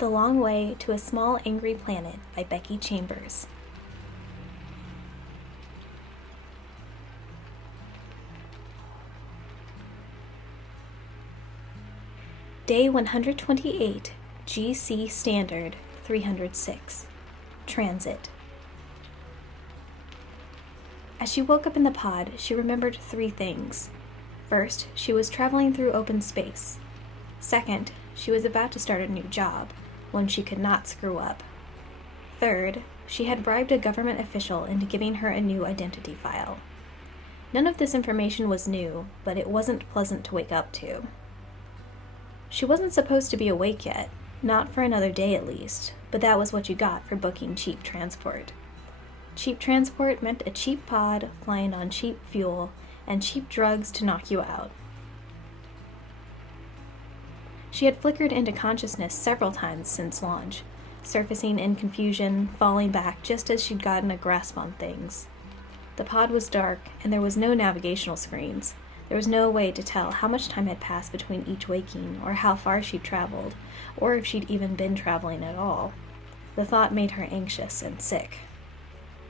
The Long Way to a Small Angry Planet by Becky Chambers. Day 128, GC Standard 306. Transit. As she woke up in the pod, she remembered 3 things. First, she was traveling through open space. Second, she was about to start a new job, one she could not screw up. Third, she had bribed a government official into giving her a new identity file. None of this information was new, but it wasn't pleasant to wake up to. She wasn't supposed to be awake yet, not for another day at least, but that was what you got for booking cheap transport. Cheap transport meant a cheap pod flying on cheap fuel and cheap drugs to knock you out. She had flickered into consciousness several times since launch, surfacing in confusion, falling back just as she'd gotten a grasp on things. The pod was dark, and there was no navigational screens. There was no way to tell how much time had passed between each waking, or how far she'd traveled, or if she'd even been traveling at all. The thought made her anxious and sick.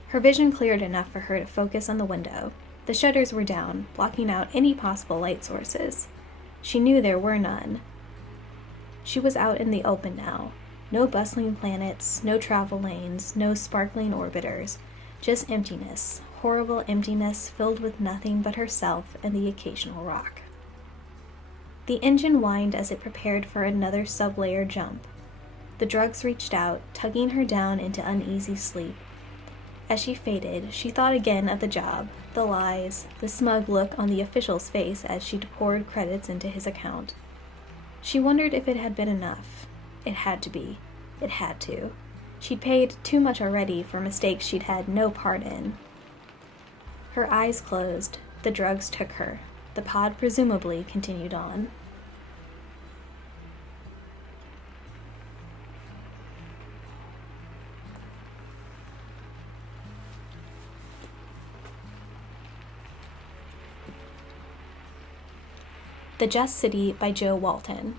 Her vision cleared enough for her to focus on the window. The shutters were down, blocking out any possible light sources. She knew there were none. She was out in the open now. No bustling planets, no travel lanes, no sparkling orbiters. Just emptiness, horrible emptiness filled with nothing but herself and the occasional rock. The engine whined as it prepared for another sublayer jump. The drugs reached out, tugging her down into uneasy sleep. As she faded, she thought again of the job, the lies, the smug look on the official's face as she'd poured credits into his account. She wondered if it had been enough. It had to be. It had to. She'd paid too much already for mistakes she'd had no part in. Her eyes closed. The drugs took her. The pod presumably continued on. The Just City by Joe Walton.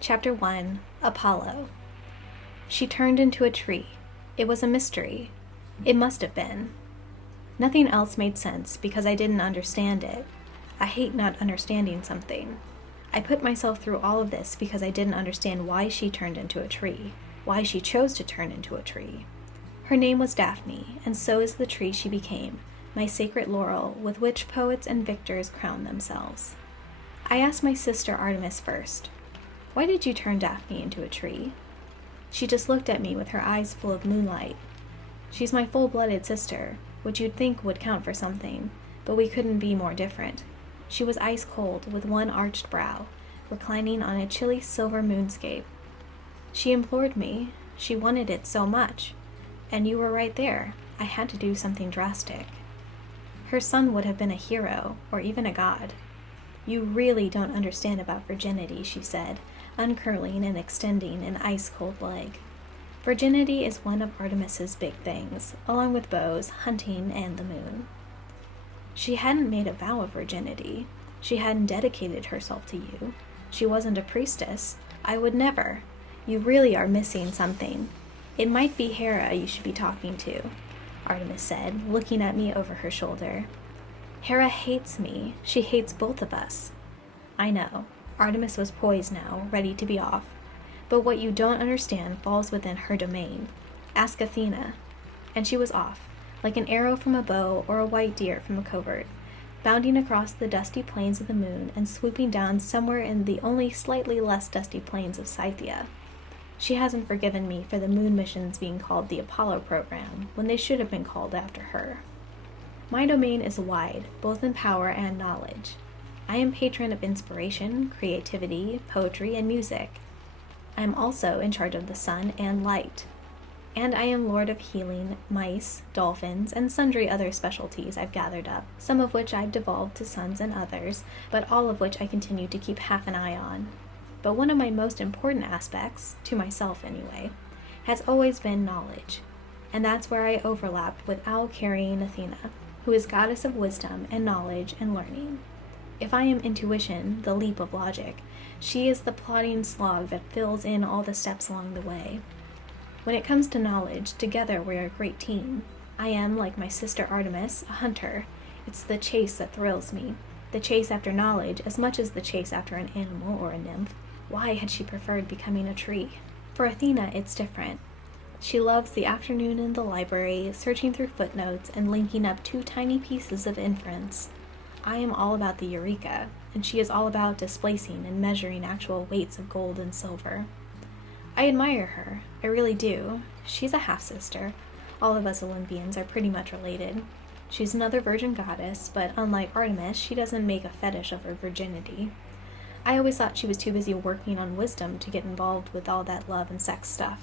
Chapter 1, Apollo. She turned into a tree. It was a mystery. It must have been. Nothing else made sense because I didn't understand it. I hate not understanding something. I put myself through all of this because I didn't understand why she turned into a tree, why she chose to turn into a tree. Her name was Daphne, and so is the tree she became, my sacred laurel with which poets and victors crown themselves. I asked my sister Artemis first, "Why did you turn Daphne into a tree?" She just looked at me with her eyes full of moonlight. She's my full-blooded sister, which you'd think would count for something, but we couldn't be more different. She was ice cold, with one arched brow, reclining on a chilly silver moonscape. She implored me. She wanted it so much. And you were right there. I had to do something drastic. Her son would have been a hero, or even a god. "You really don't understand about virginity," she said, uncurling and extending an ice-cold leg. Virginity is one of Artemis's big things, along with bows, hunting, and the moon. She hadn't made a vow of virginity. She hadn't dedicated herself to you. She wasn't a priestess. I would never. You really are missing something. It might be Hera you should be talking to, Artemis said, looking at me over her shoulder. Hera hates me. She hates both of us. I know. Artemis was poised now, ready to be off. But what you don't understand falls within her domain. Ask Athena. And she was off, like an arrow from a bow or a white deer from a covert, bounding across the dusty plains of the moon and swooping down somewhere in the only slightly less dusty plains of Scythia. She hasn't forgiven me for the moon missions being called the Apollo program, when they should have been called after her. My domain is wide, both in power and knowledge. I am patron of inspiration, creativity, poetry, and music. I am also in charge of the sun and light. And I am lord of healing, mice, dolphins, and sundry other specialties I've gathered up, some of which I've devolved to sons and others, but all of which I continue to keep half an eye on. but one of my most important aspects, to myself anyway, has always been knowledge. And that's where I overlapped with owl-carrying Athena, who is goddess of wisdom and knowledge and learning. If I am intuition, the leap of logic, she is the plodding slog that fills in all the steps along the way. When it comes to knowledge, together we're a great team. I am, like my sister Artemis, a hunter. It's the chase that thrills me. The chase after knowledge as much as the chase after an animal or a nymph. Why had she preferred becoming a tree? For Athena, it's different. She loves the afternoon in the library, searching through footnotes and linking up two tiny pieces of inference. I am all about the eureka, and she is all about displacing and measuring actual weights of gold and silver. I admire her, I really do. She's a half-sister. All of us Olympians are pretty much related. She's another virgin goddess, but unlike Artemis, she doesn't make a fetish of her virginity. I always thought she was too busy working on wisdom to get involved with all that love and sex stuff.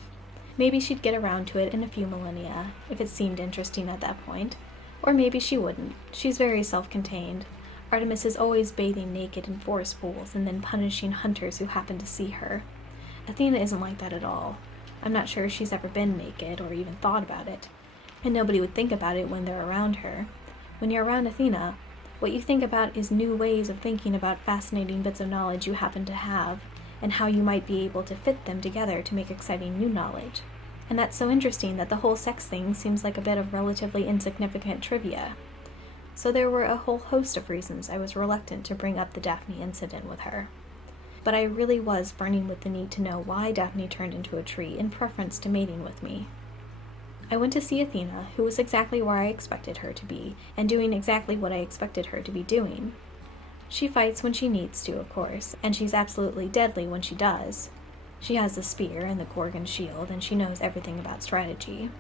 Maybe she'd get around to it in a few millennia, if it seemed interesting at that point. Or maybe she wouldn't. She's very self-contained. Artemis is always bathing naked in forest pools and then punishing hunters who happen to see her. Athena isn't like that at all. I'm not sure she's ever been naked or even thought about it. And nobody would think about it when they're around her. When you're around Athena, what you think about is new ways of thinking about fascinating bits of knowledge you happen to have, and how you might be able to fit them together to make exciting new knowledge. And that's so interesting that the whole sex thing seems like a bit of relatively insignificant trivia. So there were a whole host of reasons I was reluctant to bring up the Daphne incident with her. But I really was burning with the need to know why Daphne turned into a tree in preference to mating with me. I went to see Athena, who was exactly where I expected her to be, and doing exactly what I expected her to be doing. She fights when she needs to, of course, and she's absolutely deadly when she does. She has the spear and the Gorgon shield, and she knows everything about strategy.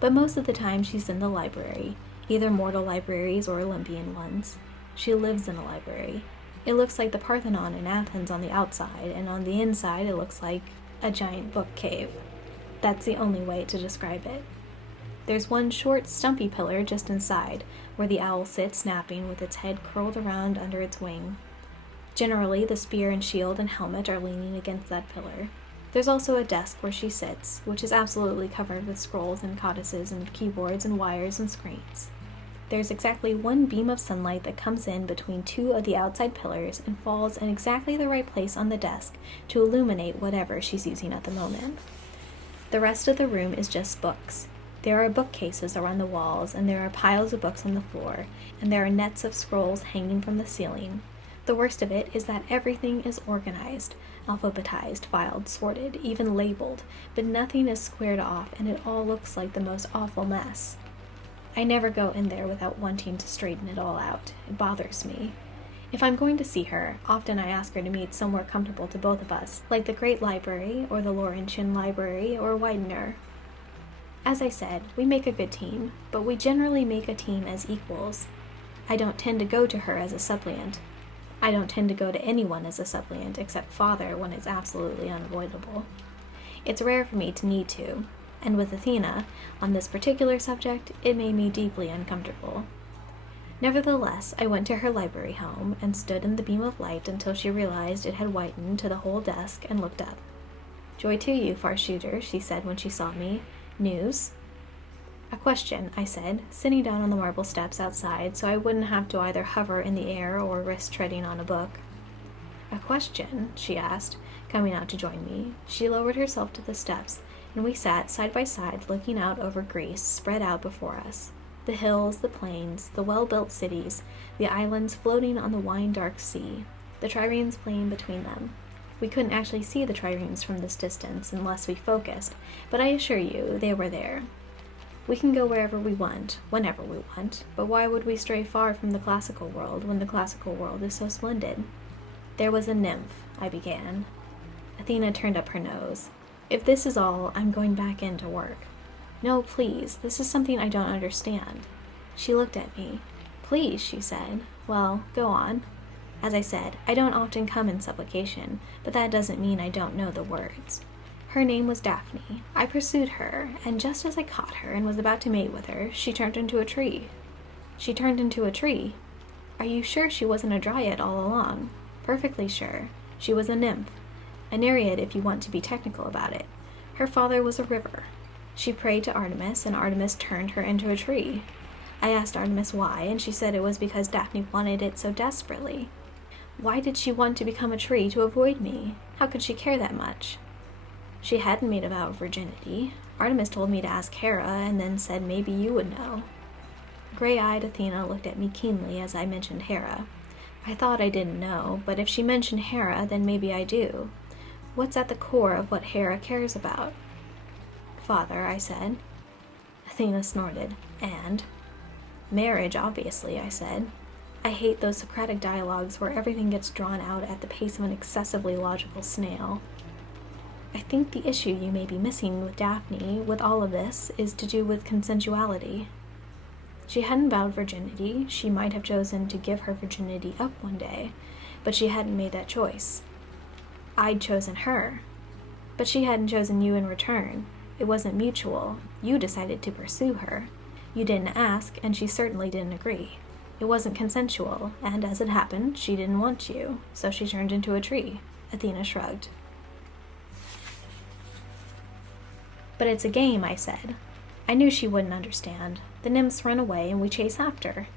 But most of the time she's in the library, either mortal libraries or Olympian ones. She lives in a library. It looks like the Parthenon in Athens on the outside, and on the inside it looks like a giant book cave. That's the only way to describe it. There's one short, stumpy pillar just inside, where the owl sits napping with its head curled around under its wing. Generally, the spear and shield and helmet are leaning against that pillar. There's also a desk where she sits, which is absolutely covered with scrolls and codices and keyboards and wires and screens. There's exactly one beam of sunlight that comes in between two of the outside pillars and falls in exactly the right place on the desk to illuminate whatever she's using at the moment. The rest of the room is just books. There are bookcases around the walls, and there are piles of books on the floor, and there are nets of scrolls hanging from the ceiling. The worst of it is that everything is organized, alphabetized, filed, sorted, even labeled, but nothing is squared off, and it all looks like the most awful mess. I never go in there without wanting to straighten it all out. It bothers me. If I'm going to see her, often I ask her to meet somewhere comfortable to both of us, like the Great Library, or the Laurentian Library, or Widener. As I said, we make a good team, but we generally make a team as equals. I don't tend to go to her as a suppliant. I don't tend to go to anyone as a suppliant except Father when it's absolutely unavoidable. It's rare for me to need to, and with Athena, on this particular subject, it made me deeply uncomfortable. Nevertheless, I went to her library home and stood in the beam of light until she realized it had whitened to the whole desk and looked up. "Joy to you, far shooter," she said when she saw me. "News?" "A question," I said, sitting down on the marble steps outside so I wouldn't have to either hover in the air or risk treading on a book. "A question?" she asked, coming out to join me. She lowered herself to the steps, and we sat side by side looking out over Greece spread out before us. The hills, the plains, the well-built cities, the islands floating on the wine-dark sea, the triremes playing between them. We couldn't actually see the triremes from this distance unless we focused, but I assure you they were there. We can go wherever we want, whenever we want, but why would we stray far from the classical world when the classical world is so splendid? "There was a nymph," I began. Athena turned up her nose. "If this is all, I'm going back in to work." "No, please, this is something I don't understand." She looked at me. "Please," she said. "Well, go on." As I said, I don't often come in supplication, but that doesn't mean I don't know the words. Her name was Daphne. I pursued her, and just as I caught her and was about to mate with her, she turned into a tree. She turned into a tree? Are you sure she wasn't a dryad all along? Perfectly sure. She was a nymph. A Nereid if you want to be technical about it. Her father was a river. She prayed to Artemis, and Artemis turned her into a tree. I asked Artemis why, and she said it was because Daphne wanted it so desperately. Why did she want to become a tree to avoid me? How could she care that much? She hadn't made a vow of virginity. Artemis told me to ask Hera, and then said maybe you would know. Gray-eyed Athena looked at me keenly as I mentioned Hera. I thought I didn't know, but if she mentioned Hera, then maybe I do. What's at the core of what Hera cares about? Father, I said. Athena snorted. And? Marriage, obviously, I said. I hate those Socratic dialogues where everything gets drawn out at the pace of an excessively logical snail. I think the issue you may be missing with Daphne, with all of this, is to do with consensuality. She hadn't vowed virginity. She might have chosen to give her virginity up one day, but she hadn't made that choice. I'd chosen her, but she hadn't chosen you in return. It wasn't mutual. You decided to pursue her. You didn't ask, and she certainly didn't agree. It wasn't consensual, and as it happened, she didn't want you, so she turned into a tree. Athena shrugged. But it's a game, I said. I knew she wouldn't understand. The nymphs run away and we chase after.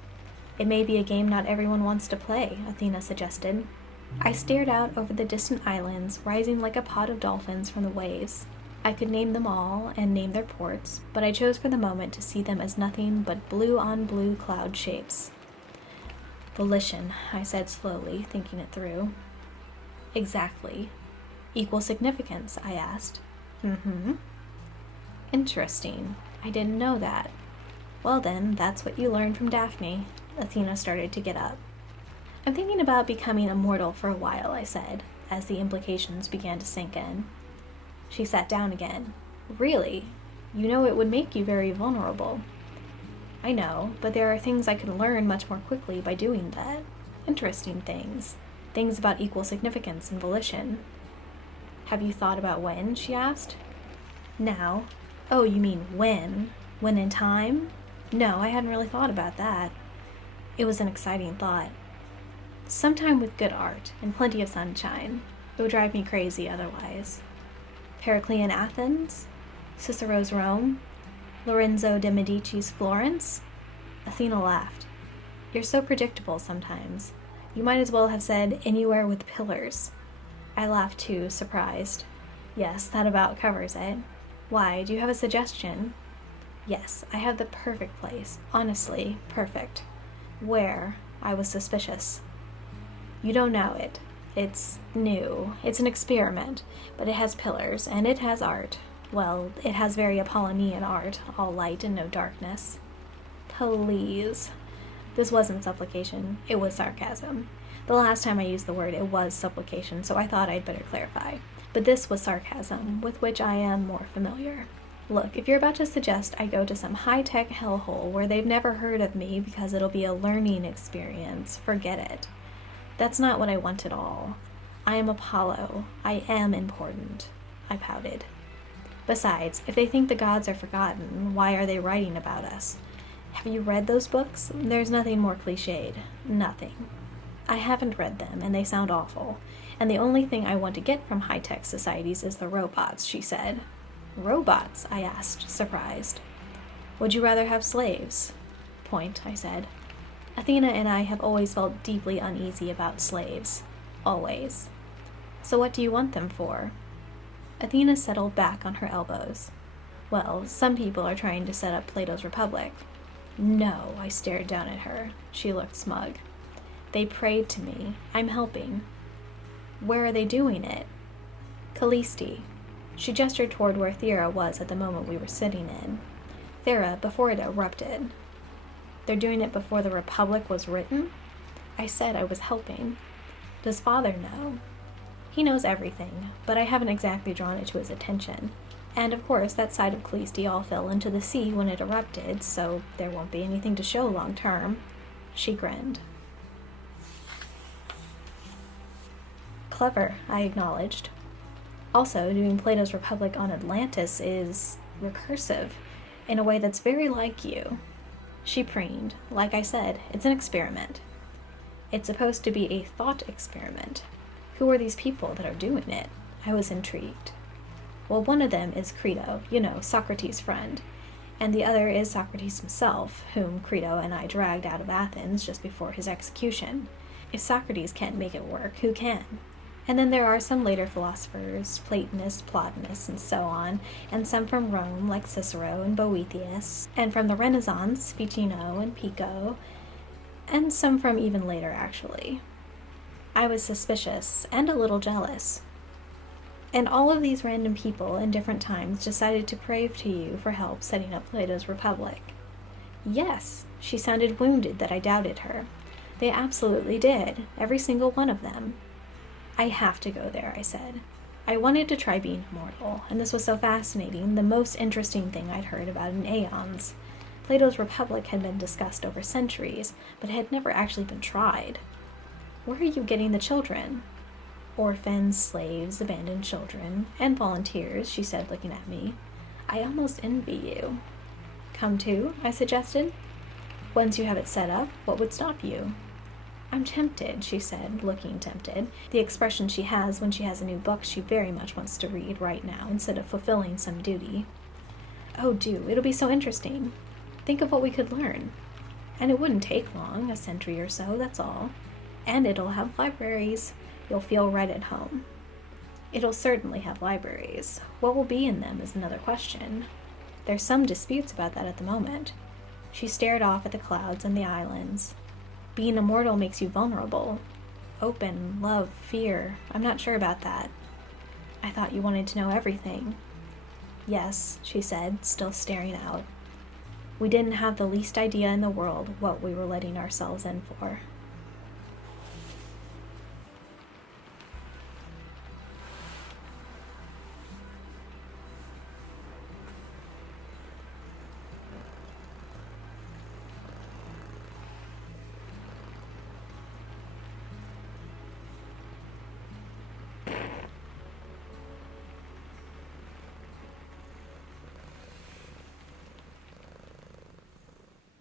It may be a game not everyone wants to play, Athena suggested. I stared out over the distant islands, rising like a pod of dolphins from the waves. I could name them all and name their ports, but I chose for the moment to see them as nothing but blue-on-blue cloud shapes. Volition, I said slowly, thinking it through. Exactly. Equal significance, I asked. Mm-hmm. Interesting. I didn't know that. Well then, that's what you learned from Daphne. Athena started to get up. I'm thinking about becoming immortal for a while, I said, as the implications began to sink in. She sat down again. Really? You know it would make you very vulnerable. I know, but there are things I can learn much more quickly by doing that. Interesting things. Things about equal significance and volition. Have you thought about when? She asked. Now. Oh, you mean when? When in time? No, I hadn't really thought about that. It was an exciting thought. Sometime with good art and plenty of sunshine. It would drive me crazy otherwise. Periclean Athens? Cicero's Rome? Lorenzo de Medici's Florence? Athena laughed. You're so predictable sometimes. You might as well have said anywhere with pillars. I laughed too, surprised. Yes, that about covers it. Why, do you have a suggestion? Yes, I have the perfect place. Honestly, perfect. Where? I was suspicious. You don't know it. It's new. It's an experiment, but it has pillars, and it has art. Well, it has very Apollonian art, all light and no darkness. Please. This wasn't supplication. It was sarcasm. The last time I used the word, it was supplication, so I thought I'd better clarify. But this was sarcasm, with which I am more familiar. Look, if you're about to suggest I go to some high-tech hellhole where they've never heard of me because it'll be a learning experience, forget it. That's not what I want at all. I am Apollo. I am important. I pouted. Besides, if they think the gods are forgotten, why are they writing about us? Have you read those books? There's nothing more cliched. Nothing. I haven't read them, and they sound awful. And the only thing I want to get from high-tech societies is the robots, she said. Robots? I asked, surprised. Would you rather have slaves? Point, I said. Athena and I have always felt deeply uneasy about slaves. Always. So what do you want them for? Athena settled back on her elbows. Well, some people are trying to set up Plato's Republic. No, I stared down at her. She looked smug. They prayed to me. I'm helping. Where are they doing it? Callisti. She gestured toward where Thera was at the moment we were sitting in. Thera, before it erupted. They're doing it before the Republic was written? I said I was helping. Does Father know? He knows everything, but I haven't exactly drawn it to his attention. And of course, that side of Callisti all fell into the sea when it erupted, so there won't be anything to show long term. She grinned. Clever, I acknowledged. Also, doing Plato's Republic on Atlantis is recursive, in a way that's very like you. She preened. Like I said, it's an experiment. It's supposed to be a thought experiment. Who are these people that are doing it? I was intrigued. Well, one of them is Crito, Socrates' friend, and the other is Socrates himself, whom Crito and I dragged out of Athens just before his execution. If Socrates can't make it work, who can? And then there are some later philosophers, Platonists, Plotinus, and so on, and some from Rome, like Cicero and Boethius, and from the Renaissance, Ficino and Pico, and some from even later, actually. I was suspicious and a little jealous. And all of these random people in different times decided to crave to you for help setting up Plato's Republic. Yes, she sounded wounded that I doubted her. They absolutely did, every single one of them. I have to go there, I said. I wanted to try being immortal, and this was so fascinating, the most interesting thing I'd heard about in aeons. Plato's Republic had been discussed over centuries, but had never actually been tried. Where are you getting the children? Orphans, slaves, abandoned children, and volunteers, she said, looking at me. I almost envy you. Come too, I suggested. Once you have it set up, what would stop you? I'm tempted, she said, looking tempted. The expression she has when she has a new book she very much wants to read right now instead of fulfilling some duty. Oh, do. It'll be so interesting. Think of what we could learn. And it wouldn't take long, a century or so, that's all. And it'll have libraries. You'll feel right at home. It'll certainly have libraries. What will be in them is another question. There's some disputes about that at the moment. She stared off at the clouds and the islands. Being immortal makes you vulnerable. Open, love, fear. I'm not sure about that. I thought you wanted to know everything. Yes, she said, still staring out. We didn't have the least idea in the world what we were letting ourselves in for.